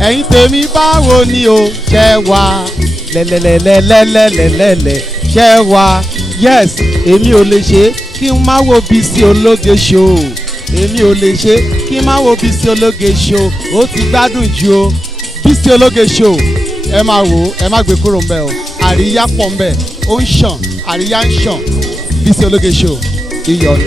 ẹ̀yin tèmi báwo ni o ṣẹ́ wá lẹ́lẹ́lẹ́lẹ́lẹ́lẹ́lẹ́ ṣẹ́ wá yes èmi ò lè ṣe kí n má wo Bisi ológe show èmi ò lè ṣe kí n má wo Bisi ológe show ó ti gbádùn jù o Bisi ológe show ẹ máa wò ó ẹ má gbé kúrò ńbẹ̀ o àríyá pọ̀ ńbẹ̀ ó ń ṣàn àríyá ń ṣàn Bisi ológe show iyọ̀ ni.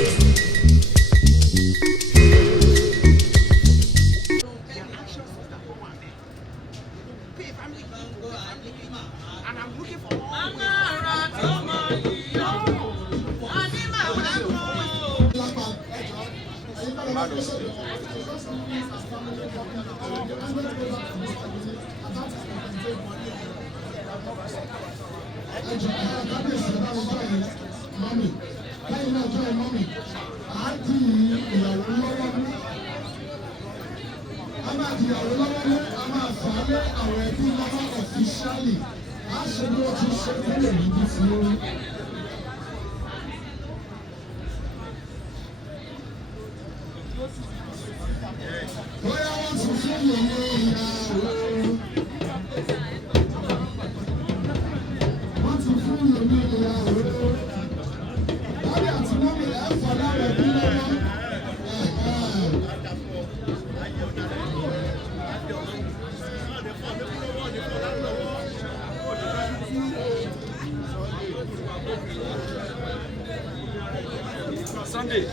Sunday,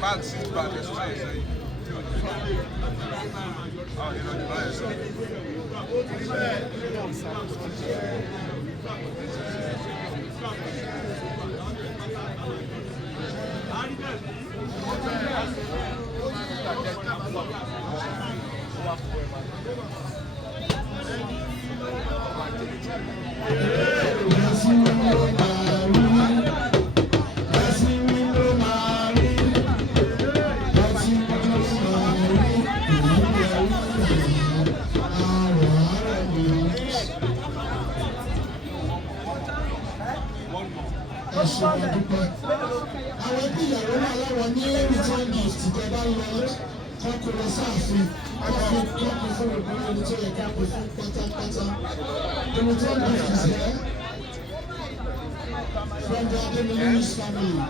back, sit back, exercise. Oh, you know the bias. Àwọn ẹbí ìyàwó náà láwọn ní return gift tẹ bá lọ kọkùnrin sáàfin kọfí kọfí fún ìgbóni ẹni tó yẹ káàpì fún pátápátá. The return gift is here from the Ademiluyi family.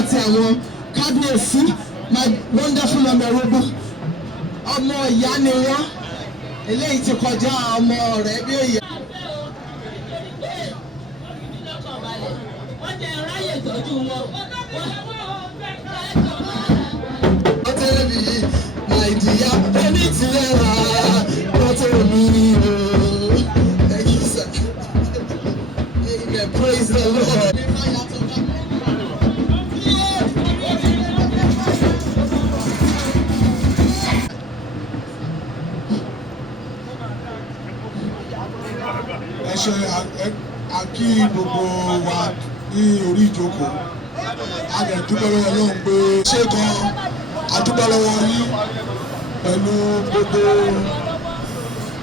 Àti àwọn kábíyèsí my wonderful honourable ọmọ ìyá ni wọ́n eléyìí ti kọjá ọmọ rẹ̀ bí òye. Wọ́n jẹ́ ráyè tọ́jú wọn. Wọ́n tẹ́lẹ̀ bí Nàìjíríà ẹni tí ẹ rà wọ́n tẹ́lẹ̀ mí o. Thank you sir. Amen. Praise the Lord. Ẹ ṣe àkí gbogbo wa ní orí ìjókòó a lè dúpẹ́ lọ́wọ́ Ọlọ́run pé ṣé gan adúpẹ́ lọ́wọ́ yín pẹ̀lú gbogbo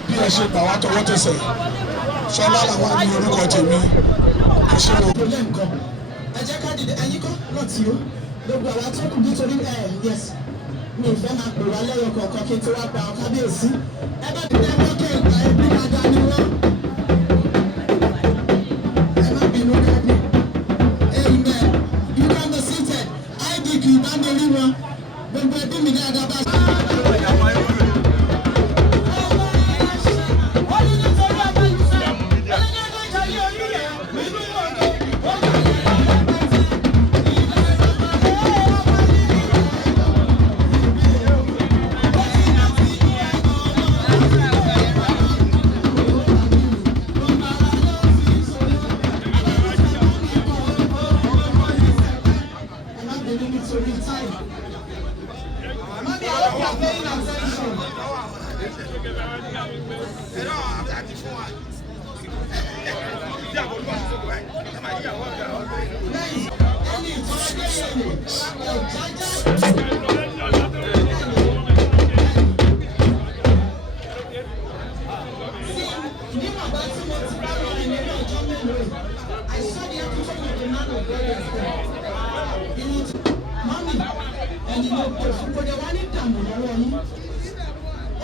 bí ẹ ṣe gbà wá tọwọ́ tẹsẹ̀ Ṣọlá làwọn ní orúkọ tèmi ẹ ṣe wo. ẹ jẹ́ ká dìde ẹyin kọ́ náà tí ó gbogbo àwọn tó kù nítorí yes mi ìfẹ́ máa pè wá lẹ́yọ̀ kọ̀ọ̀kan kí n tó wá gba kábíyèsí ẹ bá dìde ẹgbẹ́ kẹ́ ìgbà ẹbí dáadáa ni wọ́n.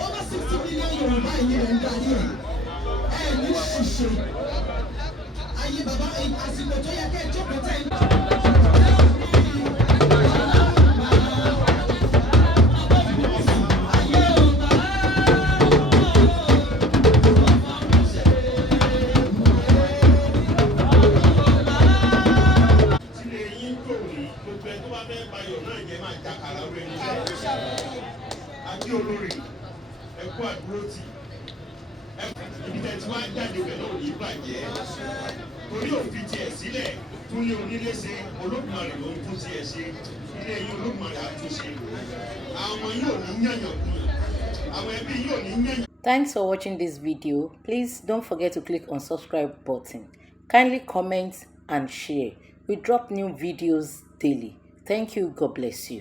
Over 60 million Yorùbá yìí rẹ̀ ń darí ẹ̀. Ní ṣìṣe. Ayé bàbá àsìkò tó yẹ kẹ́ ẹ jókòó tẹ̀ ń. Àti olórí ẹ̀kọ́ àdúró tì ibi tẹ̀ tí wàá jáde bẹ̀ náà ní bàjẹ́ torí òfin tiẹ̀ sílẹ̀ tún ní onílé ṣe Olódùmarè ló ń tún tiẹ̀ ṣe ilé yín Olódùmarè àtúnṣe àwọn yóò ní yànyàn kù àwọn ẹbí yóò ní yànyàn. Thanks for watching this video. Please don't forget to click on subscribe button. Kindly comment and share. We drop new videos daily. Thank you. God bless you.